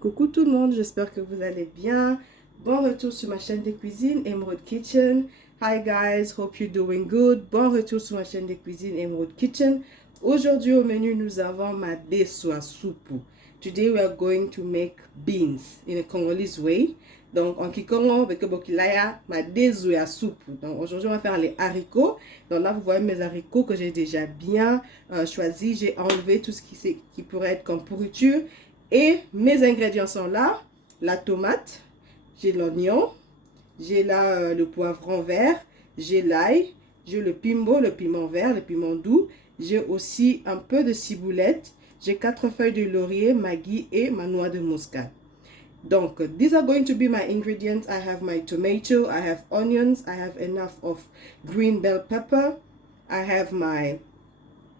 Coucou tout le monde, j'espère que vous allez bien. Bon retour sur ma chaîne de cuisine Emerald Kitchen. Hi guys, hope you're doing good. Bon retour sur ma chaîne de cuisine Emerald Kitchen. Aujourd'hui au menu, nous avons ma deswa soupe. Today we are going to make beans in a Congolese way. Donc en Kikongo, avec Bokilaya, ma deswa soupe. Donc aujourd'hui on va faire les haricots. Donc là vous voyez mes haricots que j'ai déjà bien choisis. J'ai enlevé tout ce qui pourrait être comme pourriture. Et mes ingrédients sont là, la tomate, j'ai l'oignon, j'ai là le poivron vert, j'ai l'ail, j'ai le pimbo, le piment vert, le piment doux, j'ai aussi un peu de ciboulette, j'ai 4 feuilles de laurier, maggi et ma noix de muscade. Donc, these are going to be my ingredients. I have my tomato, I have onions, I have enough of green bell pepper, I have my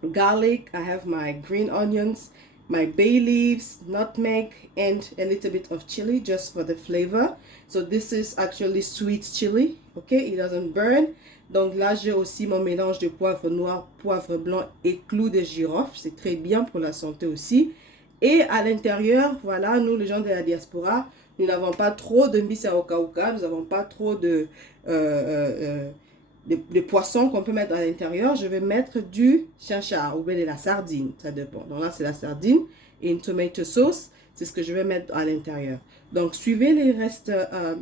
garlic, I have my green onions, my bay leaves, nutmeg, and a little bit of chili just for the flavor. So this is actually sweet chili, okay? It doesn't burn. Donc là, j'ai aussi mon mélange de poivre noir, poivre blanc et clous de girofle. C'est très bien pour la santé aussi. Et à l'intérieur, voilà, nous, les gens de la diaspora, nous n'avons pas trop de mbisa okauka, nous n'avons pas trop de poissons qu'on peut mettre à l'intérieur. Je vais mettre du chinchard ou bien de la sardine, ça dépend. Donc là, c'est la sardine et une tomato sauce, c'est ce que je vais mettre à l'intérieur. Donc, suivez les restes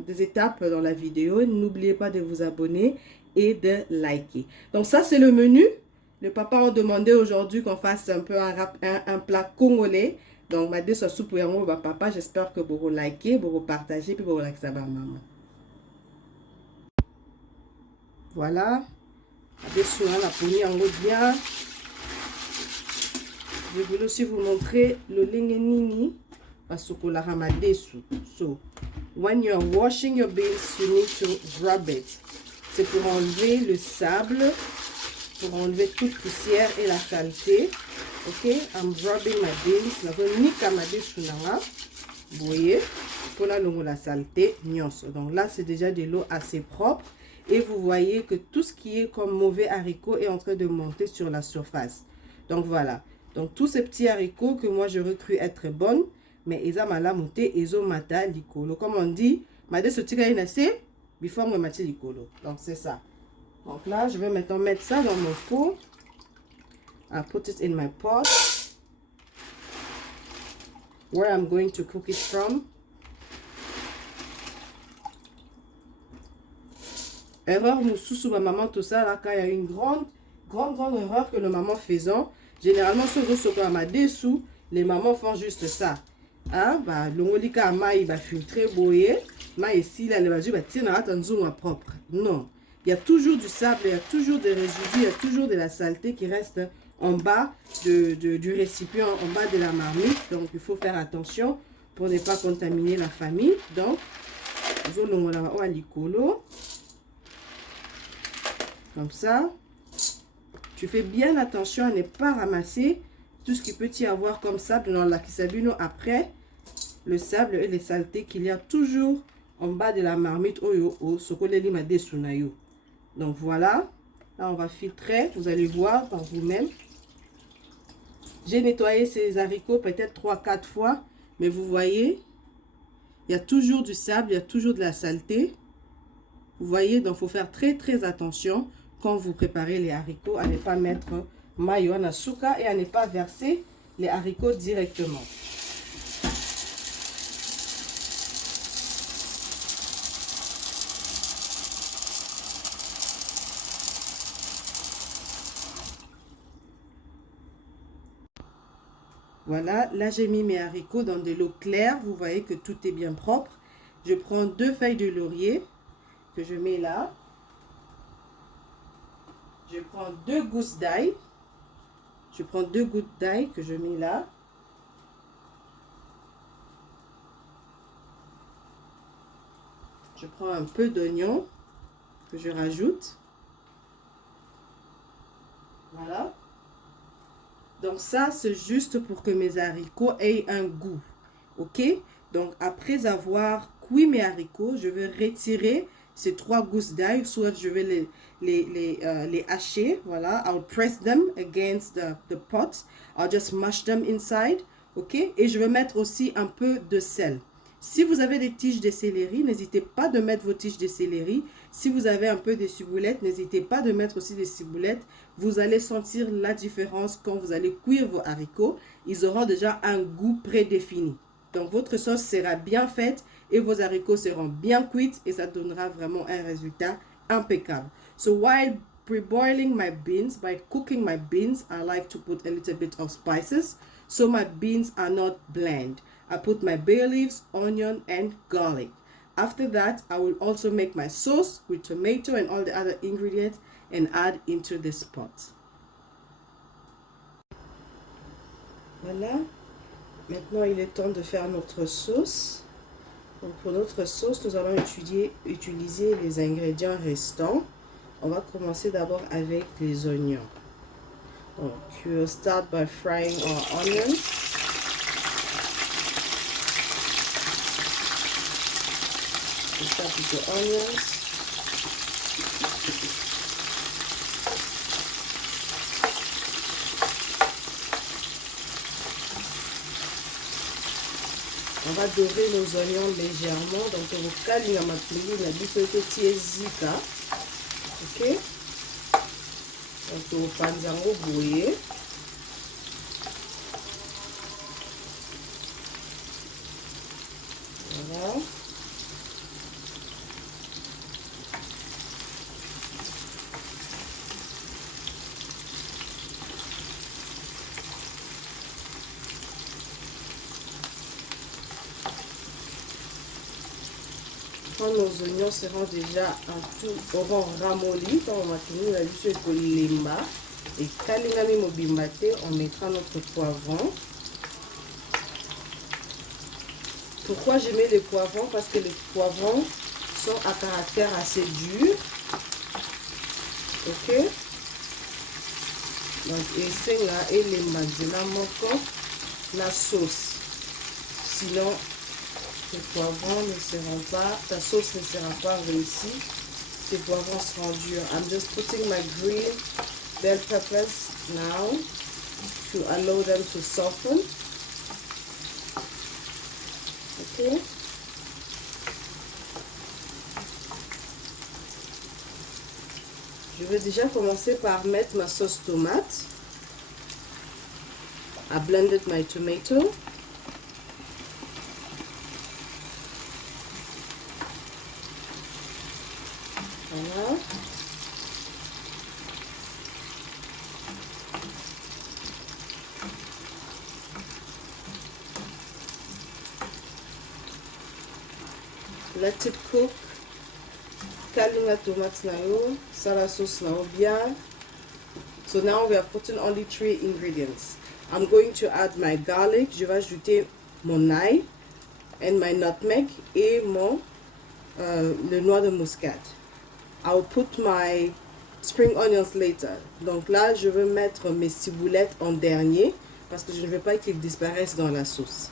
des étapes dans la vidéo. N'oubliez pas de vous abonner et de liker. Donc, ça, c'est le menu. Le papa a demandé aujourd'hui qu'on fasse un peu un plat congolais. Donc, ma déso soupe pour yango papa. J'espère que vous likez, vous partagez, puis vous likez ça, maman. Voilà. La poni en bien. Je voulais aussi vous montrer le lingenini parce que la ramadesu. So, when you are washing your beans, you need to rub it. C'est pour enlever le sable, pour enlever toute poussière et la saleté. Ok, I'm rubbing my beans. La zone ni kamadesu nanga. Vous voyez, pour la saleté, nyonso. Donc là, c'est déjà de l'eau assez propre. Et vous voyez que tout ce qui est comme mauvais haricots est en train de monter sur la surface. Donc voilà. Donc tous ces petits haricots que moi je recrue être bonnes, mais ils ont mal monté, ils ont mata likolo. Comme on dit, made sotika inase, before moi mati likolo. Donc c'est ça. Donc là, je vais maintenant mettre ça dans mon pot. I put it in my pot. Where I'm going to cook it from. Erreur sous ma maman, tout ça, là, quand il y a une grande erreur que le maman faisant. Généralement, ceux qui ont dessous, les mamans font juste ça. Hein? Bah, l'ongolika maï va filtrer, boyer. Mais ici, là, le baju va tirer un zoom propre. Non. Il y a toujours du sable, il y a toujours des résidus, il y a toujours de la saleté qui reste en bas du récipient, en bas de la marmite. Donc, il faut faire attention pour ne pas contaminer la famille. Donc, comme ça, tu fais bien attention à ne pas ramasser tout ce qui peut y avoir comme sable dans la kisabino après le sable et les saletés qu'il y a toujours en bas de la marmite. Donc voilà, là on va filtrer, vous allez voir par vous-même. J'ai nettoyé ces haricots peut-être 3-4 fois, mais vous voyez, il y a toujours du sable, il y a toujours de la saleté. Vous voyez, donc il faut faire très attention quand vous préparez les haricots, à ne pas mettre mayo en asuka et à ne pas verser les haricots directement. Voilà, là j'ai mis mes haricots dans de l'eau claire. Vous voyez que tout est bien propre. Je prends 2 feuilles de laurier que je mets là. Je prends 2 gousses d'ail. Je prends 2 gouttes d'ail que je mets là. Je prends un peu d'oignon que je rajoute. Voilà. Donc ça, c'est juste pour que mes haricots aient un goût. Ok? Donc après avoir cuit mes haricots, je vais retirer ces 3 gousses d'ail. Soit je vais les hacher. Voilà. I'll press them against the pot. I'll just mash them inside. Ok? Et je vais mettre aussi un peu de sel. Si vous avez des tiges de céleri, n'hésitez pas de mettre vos tiges de céleri. Si vous avez un peu de ciboulette, n'hésitez pas de mettre aussi des ciboulettes. Vous allez sentir la différence quand vous allez cuire vos haricots. Ils auront déjà un goût prédéfini. Donc votre sauce sera bien faite et vos haricots seront bien cuits et ça donnera vraiment un résultat impeccable. So while pre-boiling my beans, by cooking my beans, I like to put a little bit of spices so my beans are not bland. I put my bay leaves, onion and garlic. After that, I will also make my sauce with tomato and all the other ingredients and add into this pot. Voilà. Maintenant, il est temps de faire notre sauce. Donc, pour notre sauce, nous allons utiliser les ingrédients restants. On va commencer d'abord avec les oignons. Donc, we will start by frying our onions. We start with the onions. On va dorer nos oignons légèrement. Donc, on va caler la matouille, la bisote tiezika. Ok? Donc, on va prendre au bouillir. Voilà. Quand nos oignons seront déjà auront ramolli, quand on va finir la luce pour limba et kalingami mobimbate, on mettra notre poivron. Pourquoi je mets les poivrons? Parce que les poivrons sont à caractère assez dur. Ok? Donc, et là, et les mandela moko la sauce. Sinon, les poivrons ne seront pas, ta sauce ne sera pas réussie. Ces poivrons seront durs. I'm just putting my green bell peppers now to allow them to soften. Okay. Je vais déjà commencer par mettre ma sauce tomate. I blended my tomato. Voilà. Let it cook. Kalinga tomate na yo, sala sauce na yo bien. So now we are putting only 3 ingredients. I'm going to add my garlic. Je vais ajouter mon ail and my nutmeg et le noix de muscade. I'll put my spring onions later. Donc là, je vais mettre mes ciboulettes en dernier parce que je ne veux pas qu'ils disparaissent dans la sauce.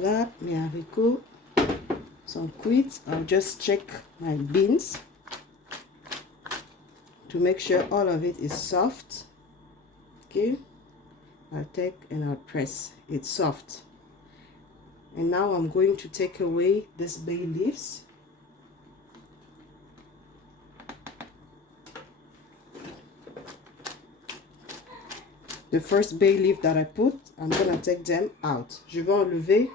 Voilà, mes haricots sont cuits. I'll just check my beans to make sure all of it is soft. Okay, I'll take and I'll press. It's soft. And now I'm going to take away this bay leaves. The first bay leaf that I put, I'm gonna take them out. Je vais enlever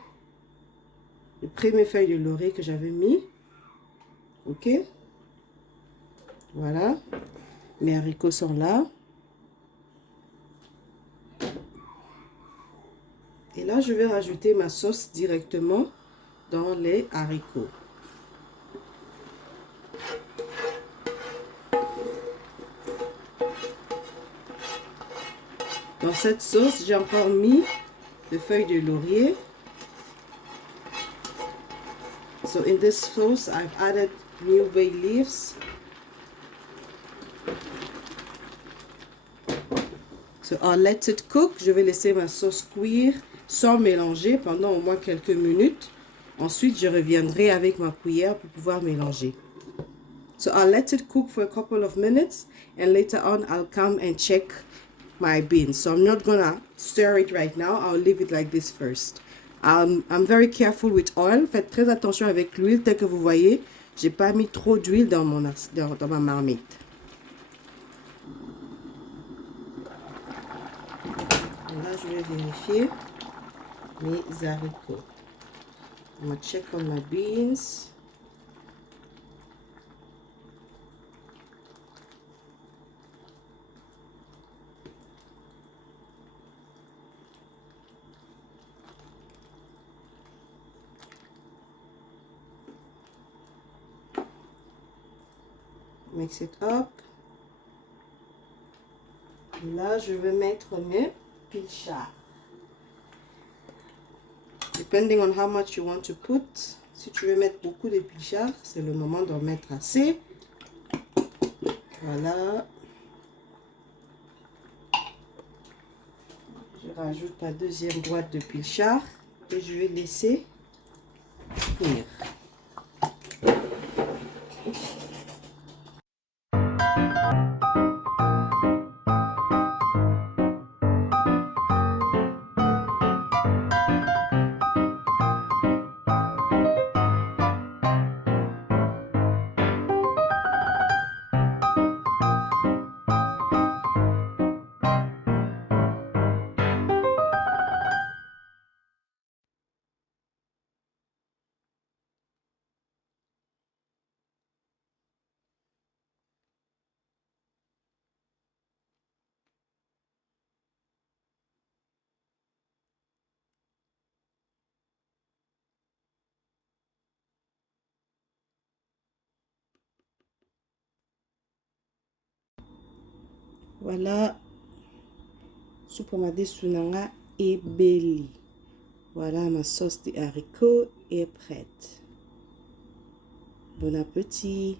les premières feuilles de laurier que j'avais mis. Ok. Voilà. Mes haricots sont là. Et là, je vais rajouter ma sauce directement dans les haricots. Dans cette sauce, j'ai encore mis des feuilles de laurier. So in this sauce, I've added new bay leaves. So I'll let it cook. Je vais laisser ma sauce cuire sans mélanger pendant au moins quelques minutes. Ensuite, je reviendrai avec ma cuillère pour pouvoir mélanger. So I'll let it cook for a couple of minutes, and later on I'll come and check my beans. So I'm not gonna stir it right now. I'll leave it like this first. I'm very careful with oil. Faites très attention avec l'huile. Tel que vous voyez, j'ai pas mis trop d'huile dans ma marmite. Là, je vais vérifier mes haricots. I'm gonna check on my beans. Mix it up. Là, je vais mettre mes pilchard. Depending on how much you want to put. Si tu veux mettre beaucoup de pilchard, c'est le moment d'en mettre assez. Voilà. Je rajoute la deuxième boîte de pilchard et je vais laisser cuire. Voilà, soupe amade sunanga est belle. Voilà, ma sauce de haricots est prête. Bon appétit.